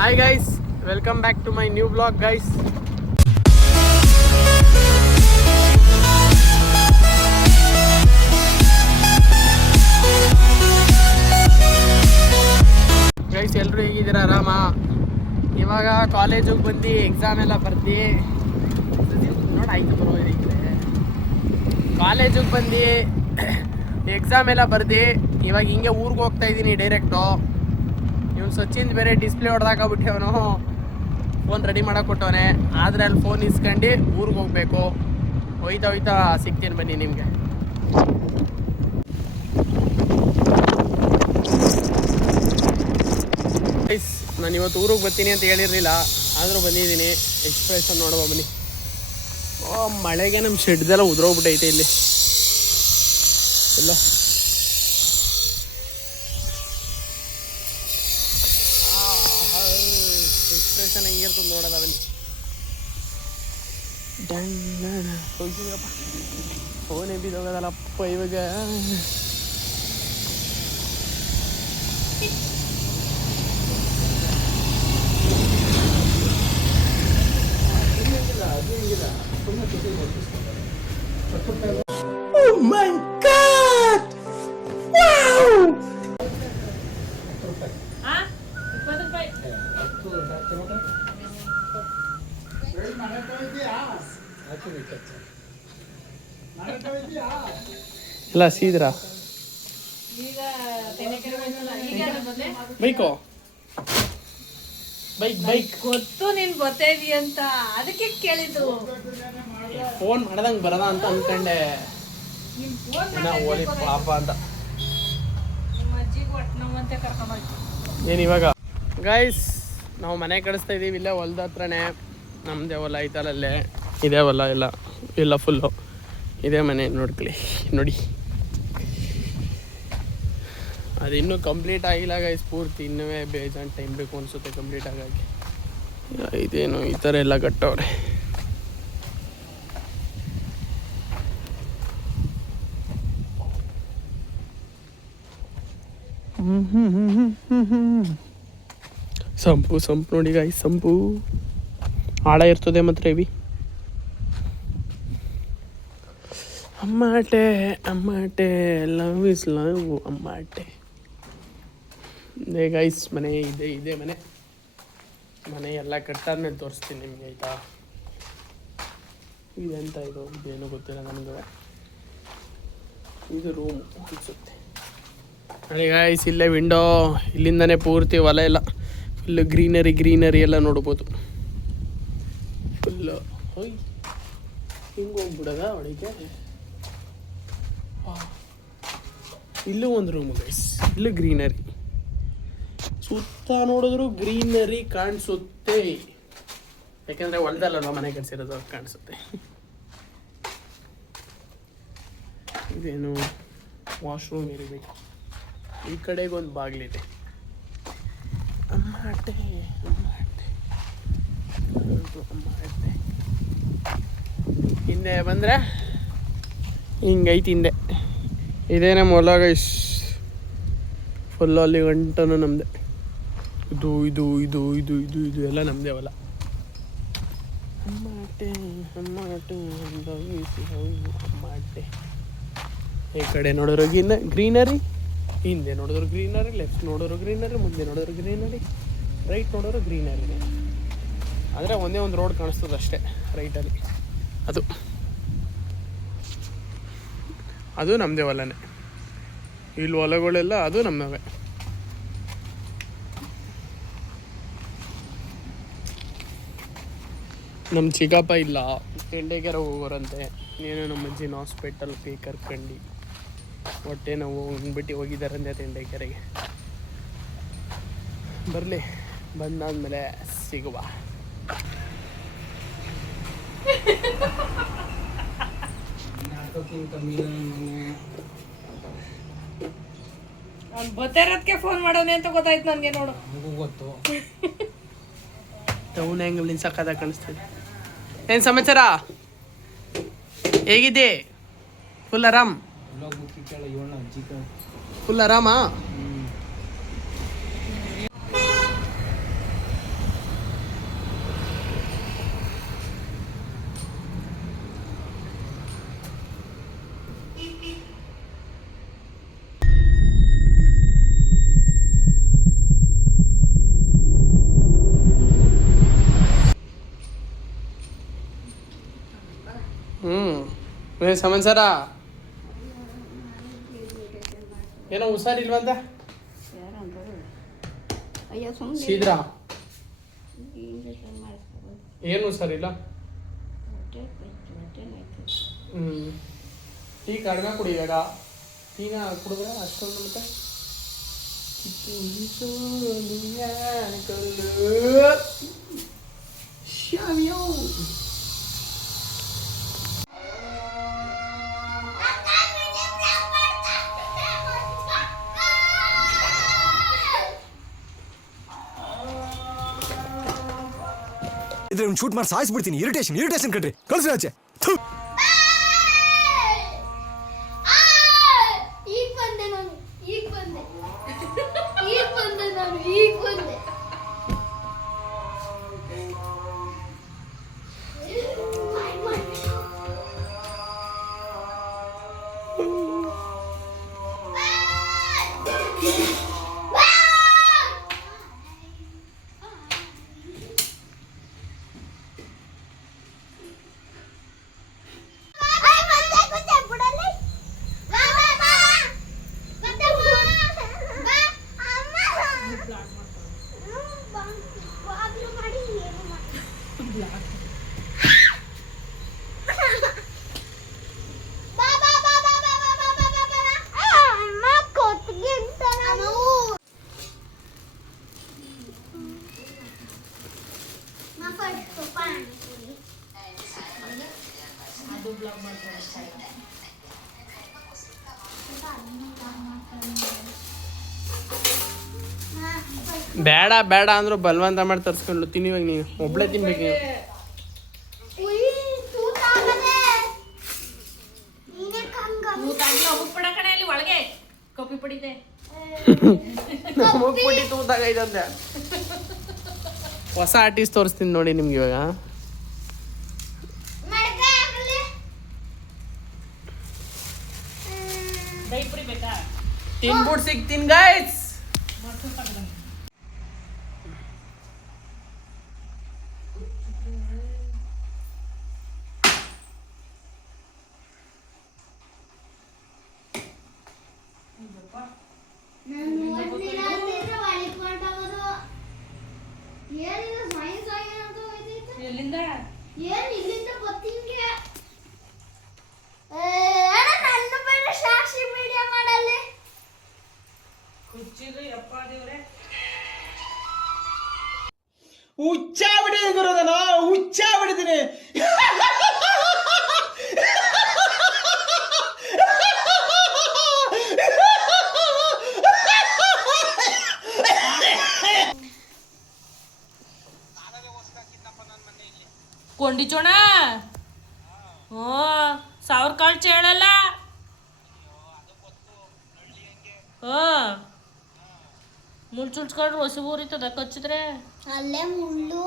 Hi guys, welcome back to my new vlog guys. Guys ಎಲ್ಲರೂ ಹೇಗಿದ್ದೀರಾ? ಆರಾಮ? ಇವಾಗ ಕಾಲೇಜಿಗೆ ಬಂದು ಎಕ್ಸಾಮ್ ಎಲ್ಲ ಬರ್ದು ನೋಡಾಯ್ತು ಬರೋದೈತೆ. ಕಾಲೇಜಿಗೆ ಬಂದು ಎಕ್ಸಾಮ್ ಎಲ್ಲ ಬರ್ದು ಇವಾಗ ಹಿಂಗೆ ಊರಿಗೆ ಹೋಗ್ತಾ ಇದ್ದೀನಿ ಡೈರೆಕ್ಟು. ಇವನು ಸಚಿನ್ ಬೇರೆ ಡಿಸ್ಪ್ಲೇ ಹೊಡೆದಾಕಬಿಟ್ಟೆ, ಅವನು ಫೋನ್ ರೆಡಿ ಮಾಡಕ್ಕೆ ಕೊಟ್ಟವನೆ. ಆದರೆ ಅಲ್ಲಿ ಫೋನ್ ಇಸ್ಕೊಂಡು ಊರಿಗೆ ಹೋಗ್ಬೇಕು. ಹೋಯ್ತಾ ಹೋಯ್ತಾ ಸಿಗ್ತೀನಿ ಬನ್ನಿ ನಿಮಗೆ. ಗೈಸ್ ನಾನು ಇವತ್ತು ಊರಿಗೆ ಬರ್ತೀನಿ ಅಂತ ಹೇಳಿರಲಿಲ್ಲ, ಆದರೂ ಬಂದಿದ್ದೀನಿ. ಎಕ್ಸ್ಪ್ರೆಷನ್ ನೋಡುವ ಬನ್ನಿ. ಮಳೆಗೆ ನಮ್ಮ ಶೆಡ್ದೆಲ್ಲ ಉದುರೋಗ್ಬಿಟ್ಟೈತೆ ಇಲ್ಲಿ ಎಲ್ಲ. ಎಕ್ಸ್ಪ್ರೆಷನ್ ಹೆಂಗಿರ್ತದೆ ನೋಡೋದ ಬನ್ನಿ. ಫೋನೇ ಬಿದ್ದೋಗೋದಲ್ಲಪ್ಪ ಇವಾಗ. Oh my God! Wow! ಇಲ್ಲ ಸೀದ್ರಾ ಬೈಕೋ ಬೈಕ್ ಗೊತ್ತು ನೀನ್ ಬರ್ತಾ ಇದೀಯ ಅಂತ, ಅದಕ್ಕೆ ಕೇಳಿದ್ದು. ಫೋನ್ ಮಾಡ್ದಂಗೆ ಬರದ ಅಂತ ಅನ್ಕೊಂಡೆ. ಓಲಿ ಪಾಪ ಅಂತ ಏನು ಇವಾಗ. ಗೈಸ್ ನಾವು ಮನೆ ಕಳಿಸ್ತಾ ಇದ್ದೀವಿ, ಇಲ್ಲೇ ಹೊಲ್ದ ಹತ್ರನೇ. ನಮ್ಮದೇ ಹೊಲ ಐತಲ್ಲೇ, ಇದೇ ಹೊಲ ಇಲ್ಲ ಫುಲ್ಲು ಇದೇ ಮನೆ. ನೋಡ್ಕೊಳ್ಳಿ ನೋಡಿ, ಅದು ಇನ್ನೂ ಕಂಪ್ಲೀಟ್ ಆಗಿಲ್ಲ ಗೈಸ್ ಪೂರ್ತಿ. ಇನ್ನೂ ಬೇಜಾನ್ ಟೈಮ್ ಬೇಕು ಅನಿಸುತ್ತೆ ಕಂಪ್ಲೀಟ್ ಆಗಾಗಿ. ಇದೇನು ಈ ಥರ ಎಲ್ಲ ಕಟ್ಟವ್ರೆ. ಸಂಪು ನೋಡಿ ಗಾಯ್ಸ್, ಸಂಪು ಆಳ ಇರ್ತದೆ ಮಾತ್ರ ಹೆವಿ. ಅಮ್ಮಾಟೆ ಲವ್ ಇಸ್ ಲವ್ ಅಮ್ಮಾಟೆ. ಗೈಸ್ ಮನೆ ಇದೆ ಮನೆ ಎಲ್ಲ ಕಟ್ಟಾದ್ಮೇಲೆ ತೋರಿಸ್ತೀನಿ ನಿಮಗೆ, ಆಯಿತಾ? ಇದೆಂತ ಇದೇನು ಗೊತ್ತಿಲ್ಲ ನನಗೆ. ಇದು ರೂಮ್ ಅನಿಸುತ್ತೆ ನೋಡಿ ಗೈಸ್. ಇಲ್ಲೇ ವಿಂಡೋ, ಇಲ್ಲಿಂದನೇ ಪೂರ್ತಿ ಹೊಲ ಎಲ್ಲ ಫುಲ್ಲು ಗ್ರೀನರಿ ಎಲ್ಲ ನೋಡ್ಬೋದು ಫುಲ್ಲು. ಹಿಂಗೆ ಹೋಗ್ಬಿಡೋದ ಒಳಗೆ. ಇಲ್ಲೂ ಒಂದು ರೂಮು ಗೈಸ್, ಇಲ್ಲೂ ಗ್ರೀನರಿ. ಸುತ್ತ ನೋಡಿದ್ರು ಗ್ರೀನರಿ ಕಾಣಿಸುತ್ತೆ, ಯಾಕೆಂದರೆ ಹೊಲದಲ್ಲ ಮನೆ ಕಟ್ಸಿರೋದು ಕಾಣಿಸುತ್ತೆ. ಇದೇನು ವಾಶ್ರೂಮ್ ಇರಬೇಕು. ಈ ಕಡೆಗೆ ಒಂದು ಬಾಗಿಲಿದೆ. ಅಮ್ಮಾಟೆ ಹಿಂದೆ ಬಂದರೆ ಹಿಂಗೈತಿ ಹಿಂದೆ. ಇದೇ ನಮ್ಮ ಹೊಲ ಗೈಸ್, ಫುಲ್ಲು ಅಲ್ಲಿ ಗಂಟನು ನಮ್ಮದೇ. ಇದು ಎಲ್ಲ ನಮ್ಮದೇ ಹೊಲ. ಅಮ್ಮಾಟೆ ಈ ಕಡೆ ನೋಡಿದ್ರು ಗ್ರೀನರಿ, ಹಿಂದೆ ನೋಡಿದ್ರು ಗ್ರೀನರಿ, ಲೆಫ್ಟ್ ನೋಡಿದ್ರು ಗ್ರೀನರಿ, ಮುಂದೆ ನೋಡಿದ್ರು ಗ್ರೀನರಿ, ರೈಟ್ ನೋಡಿದ್ರು ಗ್ರೀನರಿ. ಆದರೆ ಒಂದೇ ಒಂದು ರೋಡ್ ಕಾಣಿಸ್ತದೆ ಅಷ್ಟೇ ರೈಟಲ್ಲಿ. ಅದು ನಮ್ಮದೇ ಹೊಲನೇ. ಇಲ್ಲಿ ಹೊಲಗಳೆಲ್ಲ ಅದು ನಮ್ಮವೇ. ನಮ್ಮ ಚಿಕ್ಕಪ್ಪ ಇಲ್ಲ, ತೆಂಡೆಗೆರೆ ಹೋಗೋರಂತೆ. ಏನು ನಮ್ಮ ಅಜ್ಜಿನ ಹಾಸ್ಪಿಟಲ್ಗೆ ಕರ್ಕೊಂಡು ಹೊಟ್ಟೆ ನೋವು ಅಂದ್ಬಿಟ್ಟು ಹೋಗಿದ್ದಾರಂತೆ ತೆಂಡೆಕೆರೆಗೆ. ಬರಲಿ, ಬಂದಾದ್ಮೇಲೆ ಸಿಗುವ. ಬತ್ತಿರೋದಕ್ಕೆ ಫೋನ್ ಮಾಡೋನೆ ಅಂತ ಗೊತ್ತಾಯ್ತು ನನಗೆ. ನೋಡು ಗೊತ್ತು ಟೌನ್ ಆ್ಯಂಗಲ್ ಸಕ್ಕದಾಗ ಕಾಣಿಸ್ತದೆ. ಏನು ಸಮಾಚಾರ? ಹೇಗಿದೆ? ಫುಲ್ ಆರಾಮ್? ಫುಲ್ ಆರಾಮಾ? ಸಮಾಚಾರ ಏನೋ ಹುಷಾರಿಲ್ವಂತ ಶೀದ್ರಾ ಏನು ಹುಷಾರಿಲ್ಲ. ಟೀ ಕಡಿಮೆ ಕುಡಿ ಇವಾಗ. ಟೀನ ಕುಡಿದ್ರೆ ಅಷ್ಟೊಂದು ಮತ್ತೆ ಇದ್ರೆ ಒಂದು ಶೂಟ್ ಮಾಡಿ ಸಾಯಿಸ್ಬಿಡ್ತೀನಿ. ಇರಿಟೇಷನ್ ಕಣ್ರಿ, ಕಳ್ಸಿ ಆಚೆ. ಬೇಡ ಬೇಡ ಅಂದ್ರು ಬಲವಂತ ಮಾಡಿ ತರ್ಸ್ಕೊಂಡು ತಿನ್ನಿ. ಇವಾಗ ನೀವು ಒಬ್ಳೆ ತಿನ್ಬೇಕು ನೀವು. ಒಳಗೆ ಕಾಫಿ ಪಡಿದೆ ತೂತಾಗೈತಂತೆ. ಹೊಸ ಆರ್ಟಿಸ್ಟ್ ತೋರಿಸ್ತೀನಿ ನೋಡಿ ನಿಮ್ಗೆ ಇವಾಗ. ತಿನ್ಬಿಟ್ಟು ಸಿಗ್ತೀನಿ ಗೈಸ್. ಹುಚ್ಚ ಬಿಟ್ಟಿದ್ದೀನಿ ಗುರುದನ, ಹುಚ್ಚ ಬಿಟ್ಟಿದ್ದೀನಿ. ಕೊಂಡಿಚೋಣ ಸಾವಿರ ಕಾಳು ಚೇಳಲ್ಲ. ಮುಳ್ಳು ಚುಳ್ಸ್ಕೊಂಡ್ರೆ ಹೊಸ ಊರಿತದ ಕಚ್ಚಿದ್ರೆ ಅಲ್ಲೇ ಮುಳ್ಳು.